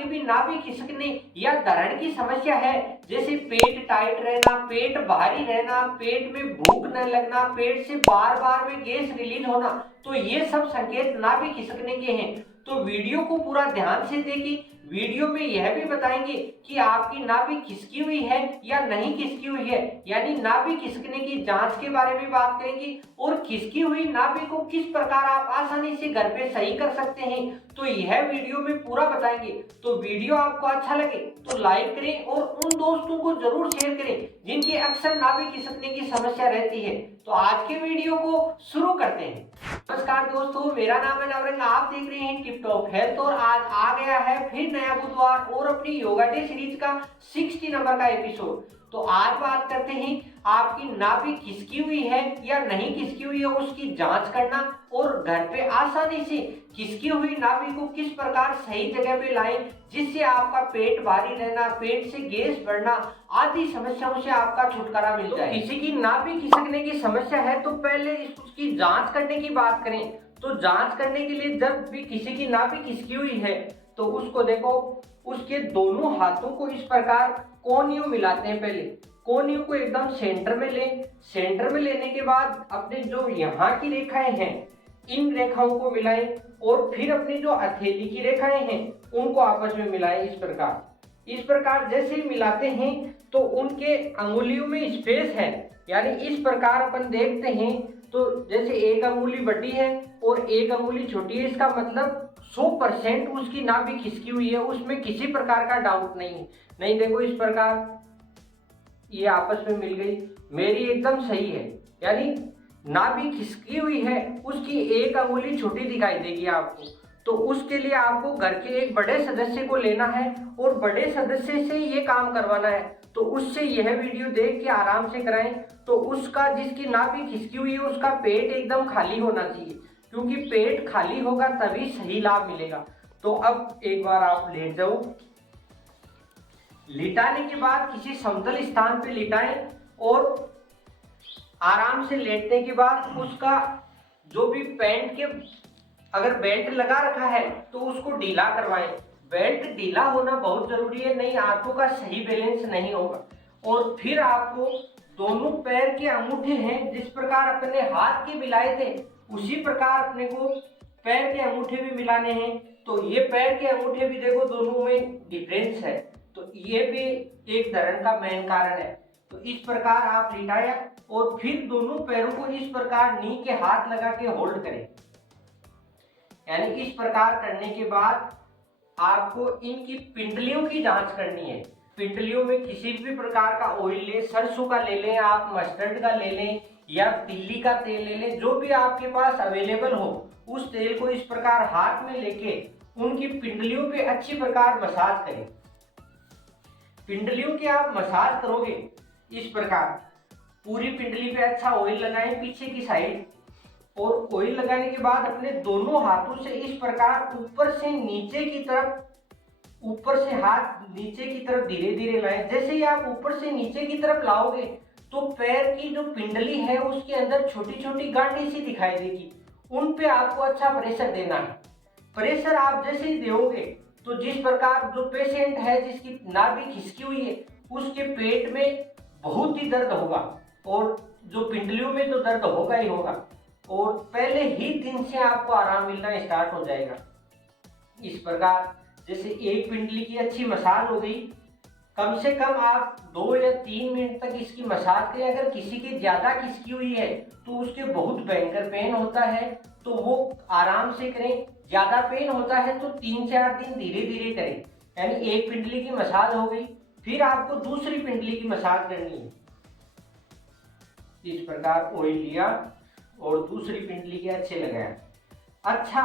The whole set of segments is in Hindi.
आपके भी नाभि खिसकने या दर्द की समस्या है, जैसे पेट टाइट रहना, पेट भारी रहना, पेट में भूख न लगना, पेट से बार बार में गैस रिलीज होना, तो ये सब संकेत नाभि खिसकने के हैं। तो वीडियो को पूरा ध्यान से देखिए। वीडियो में यह भी बताएंगे कि आपकी नाभि खिसकी हुई है या नहीं खिसकी हुई है, यानी नाभि खिसकने की जांच के बारे में बात करेंगे और खिसकी हुई नाभि को किस प्रकार आप आसानी से घर पे सही कर सकते हैं, तो यह वीडियो में पूरा बताएंगे। तो वीडियो आपको अच्छा लगे तो लाइक करें और उन दोस्तों को जरूर शेयर करें जिनकी अक्सर नाभि खिसकने की समस्या रहती है। तो आज के वीडियो को शुरू करते हैं। नमस्कार दोस्तों, मेरा नाम है नवरंग, आप देख रहे हैं टिप टॉप हेल्थ और आज आ गया है फिर नया बुधवार और अपनी योगा डे सीरीज का 60 नंबर का एपिसोड। तो आज बात करते हैं आपकी नाभि खिसकी हुई है या नहीं खिसकी हुई है उसकी जांच करना और घर पे आसानी से खिसकी हुई नाभि को किस प्रकार सही जगह पे लाएं जिससे आपका पेट भारी रहना, पेट से गैस बढ़ना आदि समस्याओं से आपका छुटकारा मिल जाए। किसी की नाभि खिसकने की समस्या है तो पहले उसकी जांच करने की बात करें। तो जांच करने के लिए जब भी किसी की नाभि खिसकी हुई है तो उसको देखो, उसके दोनों हाथों को इस प्रकार कोहनियों मिलाते हैं। पहले कोहनियों को एकदम सेंटर में लें। सेंटर में लेने के बाद अपने जो यहाँ की रेखाएं हैं इन रेखाओं को मिलाएं और फिर अपनी जो हथेली की रेखाएं हैं उनको आपस में मिलाएं। इस प्रकार जैसे ही मिलाते हैं तो उनके अंगुलियों में स्पेस है, यानी इस प्रकार अपन देखते हैं तो जैसे एक अंगुली बड़ी है और एक अंगुली छोटी है, इसका मतलब 100% उसकी नाभि खिसकी हुई है, उसमें किसी प्रकार का डाउट नहीं है। नहीं देखो इस प्रकार ये आपस में मिल गई, मेरी एकदम सही है, यानी नाभि खिसकी हुई है, उसकी एक अंगुली छोटी दिखाई देगी आपको। तो उसके लिए आपको घर के एक बड़े सदस्य को लेना है और बड़े सदस्य से ये काम करवाना है। तो उससे यह वीडियो देख के आराम से कराएं। तो उसका जिसकी नाभि खिसकी हुई है उसका पेट एकदम खाली होना चाहिए, क्योंकि पेट खाली होगा तभी सही लाभ मिलेगा। तो अब एक बार आप लेट जाओ। लिटाने के बाद किसी समतल स्थान पे लिटाएं और आराम से लेटने के बाद उसका जो भी पैंट के अगर बेल्ट लगा रखा है तो उसको ढीला करवाएं। बेल्ट ढीला होना बहुत जरूरी है, नहीं हाथों का सही बैलेंस नहीं होगा। और फिर आपको दोनों पैर के अंगूठे हैं, जिस प्रकार अपने हाथ के मिलाए थे उसी प्रकार अपने को पैर के अंगूठे भी मिलाने हैं। तो ये पैर के अंगूठे भी देखो दोनों में डिफरेंस है, तो ये भी एक दर्द का मेन कारण है। तो इस प्रकार आप लिटाया और फिर दोनों पैरों को इस प्रकार नी के हाथ लगा के होल्ड करें, यानी इस प्रकार करने के बाद आपको इनकी पिंडलियों की जांच करनी है। पिंडलियों में किसी भी प्रकार का ऑयल ले, सरसों का ले लें आप, मस्टर्ड का ले लें या तिल्ली का तेल ले लें, जो भी आपके पास अवेलेबल हो उस तेल को इस प्रकार हाथ में लेके उनकी पिंडलियों पे अच्छी प्रकार मसाज करें। पिंडलियों की आप मसाज करोगे इस प्रकार पूरी पिंडली पे अच्छा ऑयल लगाएं पीछे की साइड, और ऑयल लगाने के बाद अपने दोनों हाथों से इस प्रकार ऊपर से नीचे की तरफ, ऊपर से हाथ नीचे की तरफ धीरे धीरे लाएं। जैसे ही आप ऊपर से नीचे की तरफ लाओगे तो पैर की जो पिंडली है उसके अंदर छोटी छोटी गांठें सी दिखाई देगी, उन पे आपको अच्छा प्रेशर देना है। प्रेशर आप जैसे ही दोगे तो जिस प्रकार जो पेशेंट है जिसकी नाभि खिसकी हुई है उसके पेट में बहुत ही दर्द होगा और जो पिंडलियों में तो दर्द होगा ही होगा, और पहले ही दिन से आपको आराम मिलना स्टार्ट हो जाएगा। इस प्रकार जैसे एक पिंडली की अच्छी मसाज हो गई, कम से कम आप 2 या 3 मिनट तक इसकी मसाज करें। अगर किसी की ज्यादा खिसकी हुई है तो उसके बहुत भयंकर पेन होता है तो वो आराम से करें, ज्यादा पेन होता है तो 3 से 8 दिन धीरे धीरे करें। यानी एक पिंडली की मसाज हो गई, फिर आपको दूसरी पिंडली की मसाज करनी है। इस प्रकार ऑयल लिया और दूसरी पिंडली के अच्छे लगाया। अच्छा,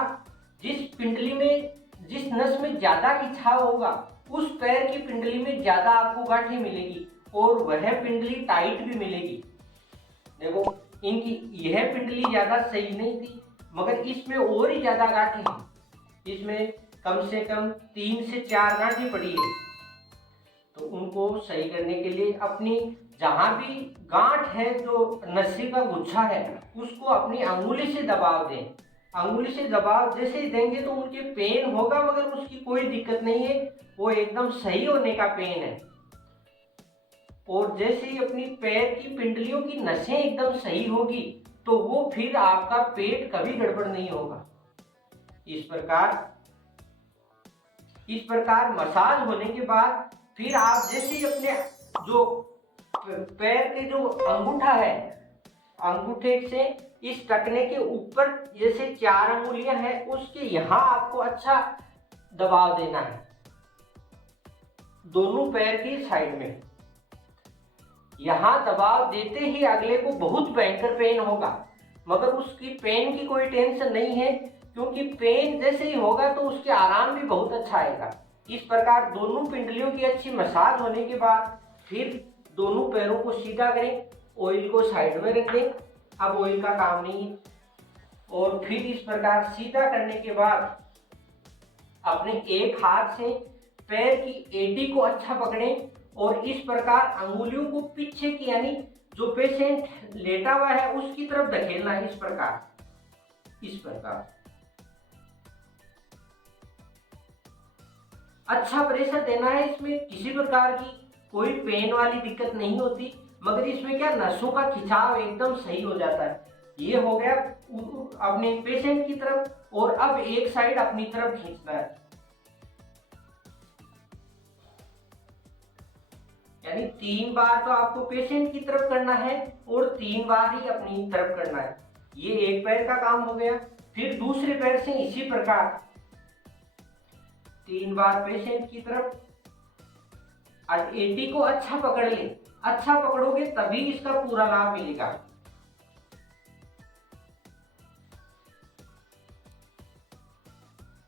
जिस पिंडली में जिस नस में ज्यादा खिंचाव होगा उस पैर की पिंडली में ज्यादा आपको गांठें मिलेगी और वह पिंडली टाइट भी मिलेगी। देखो इनकी यह पिंडली ज्यादा सही नहीं थी मगर इसमें और ही ज्यादा गांठें हैं, इसमें कम से कम 3 से 4 गांठें पड़ी है। तो उनको सही करने के लिए अपनी जहां भी गांठ है, जो नस्सी का गुच्छा है, उसको अपनी अंगुली से दबाव दें। अंगुली से दबाव जैसे ही देंगे तो उनके पेन होगा, मगर उसकी कोई दिक्कत नहीं है, वो एकदम सही होने का पेन है। और जैसे ही अपनी पैर की पिंडलियों की नसें एकदम सही होगी तो वो फिर आपका पेट कभी गड़बड़ नहीं होगा। इस प्रकार मसाज होने के बाद फिर आप जैसे ही अपने जो पैर के जो अंगूठा है, अंगूठे से इस टखने के ऊपर जैसे 4 अंगुलियां हैं उसके यहाँ आपको अच्छा दबाव देना है, दोनों पैर की साइड में। यहाँ दबाव देते ही अगले को बहुत भयंकर पेन होगा, मगर उसकी पेन की कोई टेंशन नहीं है, क्योंकि पेन जैसे ही होगा तो उसके आराम भी बहुत अच्छा आएगा। इस प्रकार दोनों पिंडलियों की अच्छी मसाज होने के बाद फिर दोनों पैरों को सीधा करें, ऑयल को साइड में रख दें, अब ऑयल का काम नहीं है। और फिर इस प्रकार सीधा करने के बाद अपने एक हाथ से पैर की एड़ी को अच्छा पकड़ें और इस प्रकार अंगुलियों को पीछे की, यानी जो पेशेंट लेटा हुआ है उसकी तरफ धकेलना है। इस प्रकार अच्छा प्रेशर देना है। इसमें किसी प्रकार की कोई पेन वाली दिक्कत नहीं होती, मगर इसमें क्या नसों का खिंचाव एकदम सही हो जाता है। ये हो गया अपने पेशेंट की तरफ, और अब एक साइड अपनी तरफ खींचना है, यानी 3 बार तो आपको पेशेंट की तरफ करना है और 3 बार ही अपनी तरफ करना है। ये एक पैर का काम हो गया। फिर दूसरे पैर से इसी प्रकार 3 बार पेशेंट की तरफ, और एड़ी को अच्छा पकड़ ले, अच्छा पकड़ोगे तभी इसका पूरा लाभ मिलेगा।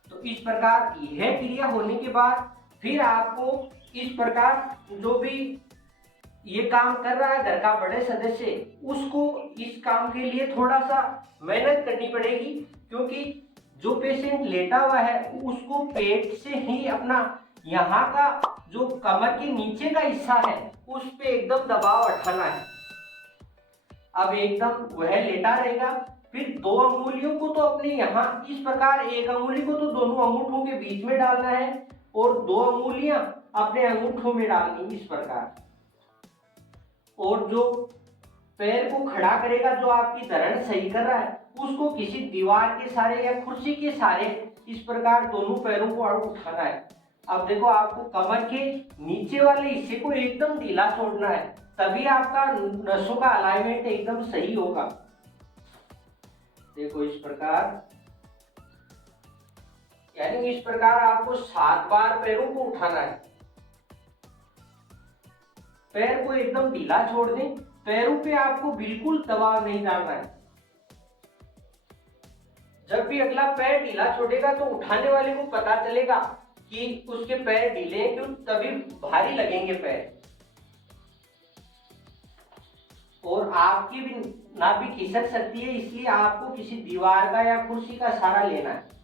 तो इस प्रकार यह क्रिया होने के बाद फिर आपको इस प्रकार जो भी ये काम कर रहा है घर का बड़े सदस्य, उसको इस काम के लिए थोड़ा सा मेहनत करनी पड़ेगी, क्योंकि जो पेशेंट लेटा हुआ है उसको पेट से ही अपना यहाँ का जो कमर के नीचे का हिस्सा है उस पे एकदम दबाव उठाना है। अब एकदम वह लेटा रहेगा, फिर 2 अंगुलियों को तो अपने यहाँ इस प्रकार, एक अंगुली को तो दोनों अंगूठों के बीच में डालना है और 2 अंगुलियां अपने अंगूठों में डालनी इस प्रकार। और जो पैर को खड़ा करेगा, जो आपकी धरण सही कर रहा है, उसको किसी दीवार के सहारे या कुर्सी के सहारे इस प्रकार दोनों पैरों को उठाना है। अब देखो, आपको कमर के नीचे वाले हिस्से को एकदम ढीला छोड़ना है, तभी आपका नसों का अलाइनमेंट एकदम सही होगा। देखो इस प्रकार, यानी इस प्रकार आपको 7 बार पैरों को उठाना है। पैर को एकदम ढीला छोड़ दें, पैरों पे आपको बिल्कुल दबाव नहीं डालना है। जब भी अगला पैर ढीला छोड़ेगा तो उठाने वाले को पता चलेगा कि उसके पैर ढीले हैं, क्यों, तभी भारी लगेंगे पैर। और आपकी भी नाभि खिसक सकती है, इसलिए आपको किसी दीवार का या कुर्सी का सहारा लेना है।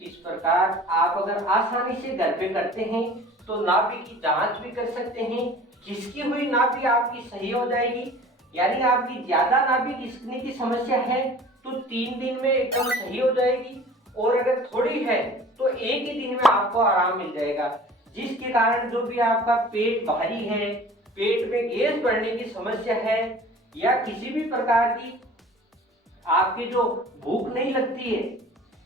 इस प्रकार आप अगर आसानी से घर पे करते हैं तो नाभि की जांच भी कर सकते हैं। खिसकी हुई नाभि आपकी सही हो जाएगी, यानी आपकी ज्यादा नाभि खिसकने की समस्या है तो 3 दिन में एकदम सही हो जाएगी, और अगर थोड़ी है तो 1 ही दिन में आपको आराम मिल जाएगा। जिसके कारण जो भी आपका पेट भारी है, पेट में गैस बढ़ने की समस्या है, या किसी भी प्रकार की आपकी जो भूख नहीं लगती है,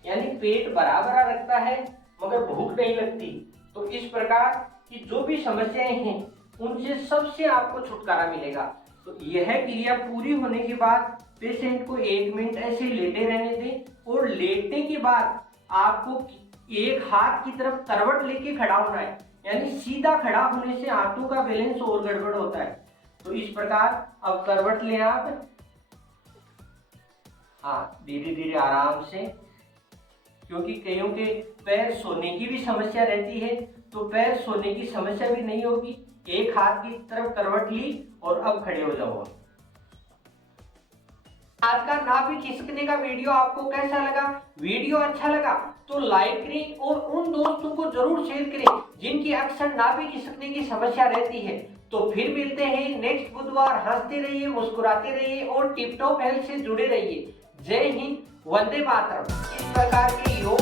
यानी पेट भरा भरा रखता है मगर भूख नहीं लगती, तो इस प्रकार की जो भी समस्याएं हैं उनसे सबसे आपको छुटकारा मिलेगा। तो यह क्रिया पूरी होने के बाद पेशेंट को 1 मिनट ऐसे लेटे रहने दें, और लेटने के बाद आपको एक हाथ की तरफ करवट लेके खड़ा होना है, यानी सीधा खड़ा होने से हाथों का बैलेंस और गड़बड़ होता है। तो इस प्रकार अब करवट लें आप, हाँ, धीरे धीरे आराम से, क्योंकि कईयों के पैर सोने की भी समस्या रहती है, तो पैर सोने की समस्या भी नहीं होगी। एक हाथ की तरफ करवट ली और अब खड़े हो जाओ। आज का नाभि खिसकने का वीडियो आपको कैसा लगा? वीडियो अच्छा लगा तो लाइक करें और उन दोस्तों को जरूर शेयर करें जिनकी अक्सर नाभि खिसकने की समस्या रहती है। तो फिर मिलते हैं नेक्स्ट बुधवार। हंसते रहिए, मुस्कुराते रहिए और टिप टॉप हेल्थ से जुड़े रहिए। जय हिंद, वंदे मातरम। इस प्रकार के योग